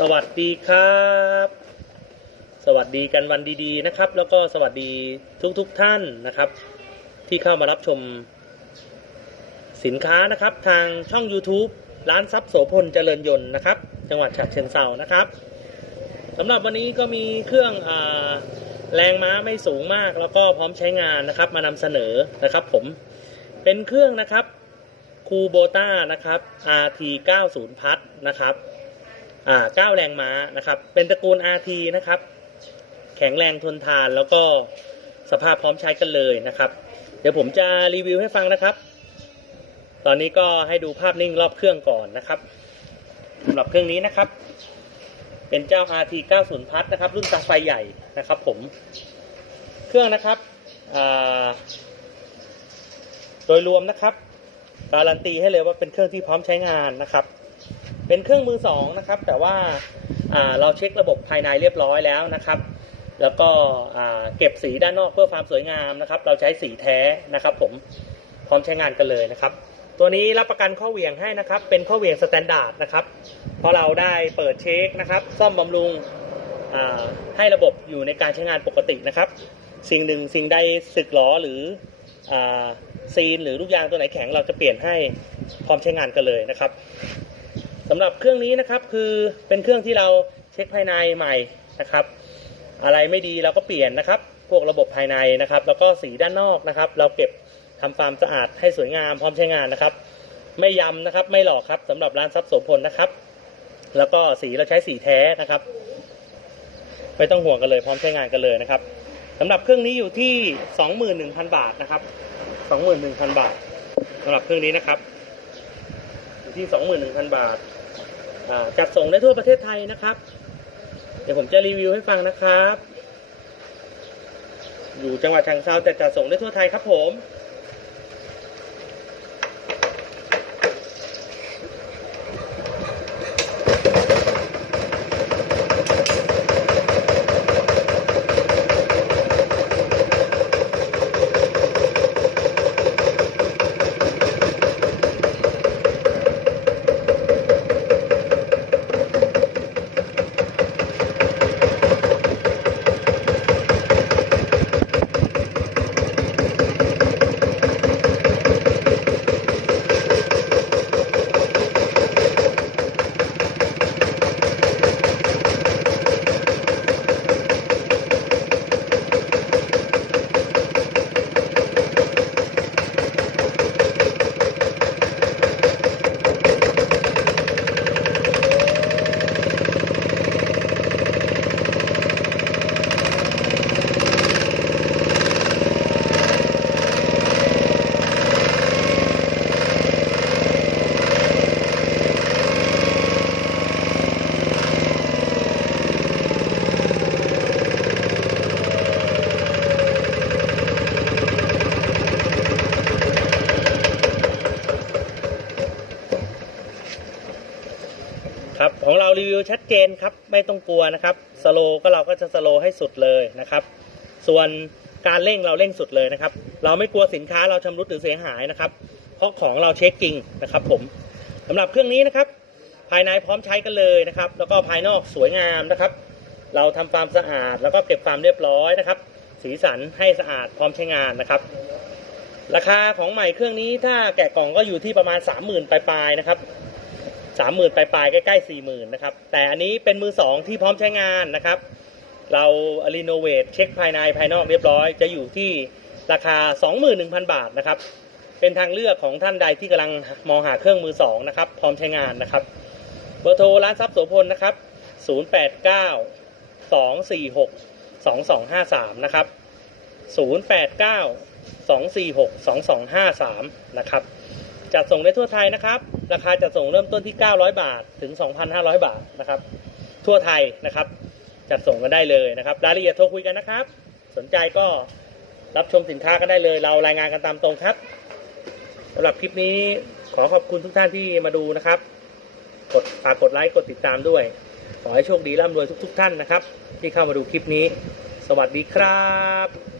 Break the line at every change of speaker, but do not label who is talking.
สวัสดีครับ สวัสดีกันวันดีๆนะครับ แล้วก็สวัสดีทุกๆทท่านนะครับ ที่เข้ามารับชม สินค้านะครับ ทางช่อง YouTube ร้านทรัพย์โสพลเจริญยนต์นะครับ จังหวัดฉะเชิงเซานะครับสำหรับวันนี้ก็มีเครื่องอแรงม้าไม่สูงมาก แล้วก็พร้อมใช้งานนะครับ มานำเสนอนะครับ ผมเป็นเครื่องนะครับคูโบต้านะครับ RT 90 พัทนะครับ อ่า9แรงม้านะครับ เป็นตระกูล RT นะครับ แข็งแรงทนทานแล้วก็สภาพพร้อมใช้กันเลยนะครับ เดี๋ยวผมจะรีวิวให้ฟังนะครับ ตอนนี้ก็ให้ดูภาพนิ่งรอบเครื่องก่อนนะครับสำหรับเครื่องนี้นะครับ เป็นเจ้า RT 90พัทนะครับ รุ่นตาไฟใหญ่นะครับ ผม เครื่องนะครับโดยรวมนะครับ การันตีให้เลยว่าเป็นเครื่องที่พร้อมใช้งานนะครับ เป็นเครื่องมือสองนะครับ แต่ว่าาเราเช็คระบบภายในเรียบร้อยแล้วนะครับ แล้วก็เก็บสีด้านนอกเพื่อความสวยงามนะครับ เราใช้สีแท้นะครับ ผมพร้อมใช้งานกันเลยนะครับ ตัวนี้รับประกันข้อเหวี่ยงให้นะครับ เป็นข้อเหวี่ยงสแตนดาร์ดนะครับเพราะเราได้เปิดเช็คนะครับ ซ่อมบำรุงให้ระบบอยู่ในการใช้งานปกตินะครับ สิ่งหนึ่งสิ่งใดสึกหรอหรืออซีนหรือลูกยางตัวไหนแข็งเราจะเปลี่ยนให้พร้อมใช้งานกันเลยนะครับ สำหรับเครื่องนี้นะครับคือเป็นเครื่องที่เราเช็คภายในใหม่นะครับ อะไรไม่ดีเราก็เปลี่ยนนะครับ พวกระบบภายในนะครับ แล้วก็สีด้านนอกนะครับ เราเก็บทำความสะอาดให้สวยงามพร้อมใช้งานนะครับ ไม่ย้ำนะครับไม่หลอกครับสำหรับร้านทรัพย์โสพลนะครับ แล้วก็สีเราใช้สีแท้นะครับ ไม่ต้องห่วงกันเลยพร้อมใช้งานกันเลยนะครับสำหรับเครื่องนี้อยู่ที่ 21,000 บาทนะครับ 21,000 บาทสำหรับเครื่องนี้นะครับ ที่ 21,000 บาทอ่าจัดส่งได้ทั่วประเทศไทยนะครับ เดี๋ยวผมจะรีวิวให้ฟังนะครับ อยู่จังหวัดชางเซาแต่จัดส่งได้ทั่วไทยครับผม ครับของเรารีวิวชัดเจนครับไม่ต้องกลัวนะครับสโลก็เราก็จะสโลให้สุดเลยนะครับ ส่วนการเร่งเราเร่งสุดเลยนะครับ เราไม่กลัวสินค้าเราชำรุดหรือเสียหายนะครับ เพราะของเราเช็คจริงนะครับ ผมสำหรับเครื่องนี้นะครับ ภายในพร้อมใช้กันเลยนะครับ แล้วก็ภายนอกสวยงามนะครับ เราทำความสะอาด แล้วก็เก็บความเรียบร้อยนะครับ สีสันให้สะอาดพร้อมใช้งานนะครับ ราคาของใหม่เครื่องนี้ถ้าแกะกล่องก็อยู่ที่ประมาณ 30,000ปลายๆนะครับ สามหมื่นปลายๆใกล้ๆสี่หมื่นนะครับ แต่อันนี้เป็นมือสองที่พร้อมใช้งานนะครับ เรารีโนเวทเช็คภายในภายนอกเรียบร้อย จะอยู่ที่ราคา 21,000 บาทนะครับ เป็นทางเลือกของท่านใดที่กำลังมองหาเครื่องมือสองนะครับ พร้อมใช้งานนะครับ เบอร์โทรร้านทรัพย์โสพลนะครับ 089 246 2253 นะครับ 089 246 2253 นะครับ จัดส่งได้ทั่วไทยนะครับ ราคาจัดส่งเริ่มต้นที่ 900 บาทถึง 2,500 บาทนะครับ ทั่วไทยนะครับ จัดส่งกันได้เลยนะครับ รายละเอียดโทรคุยกันนะครับ สนใจก็รับชมสินค้ากันได้เลย เรารายงานกันตามตรงครับสำหรับคลิปนี้ขอขอบคุณทุกท่านที่มาดูนะครับ กดฝากกดไลค์กดติดตามด้วย ขอให้โชคดีร่ำรวยทุก ๆ ท่านนะครับ ที่เข้ามาดูคลิปนี้ สวัสดีครับ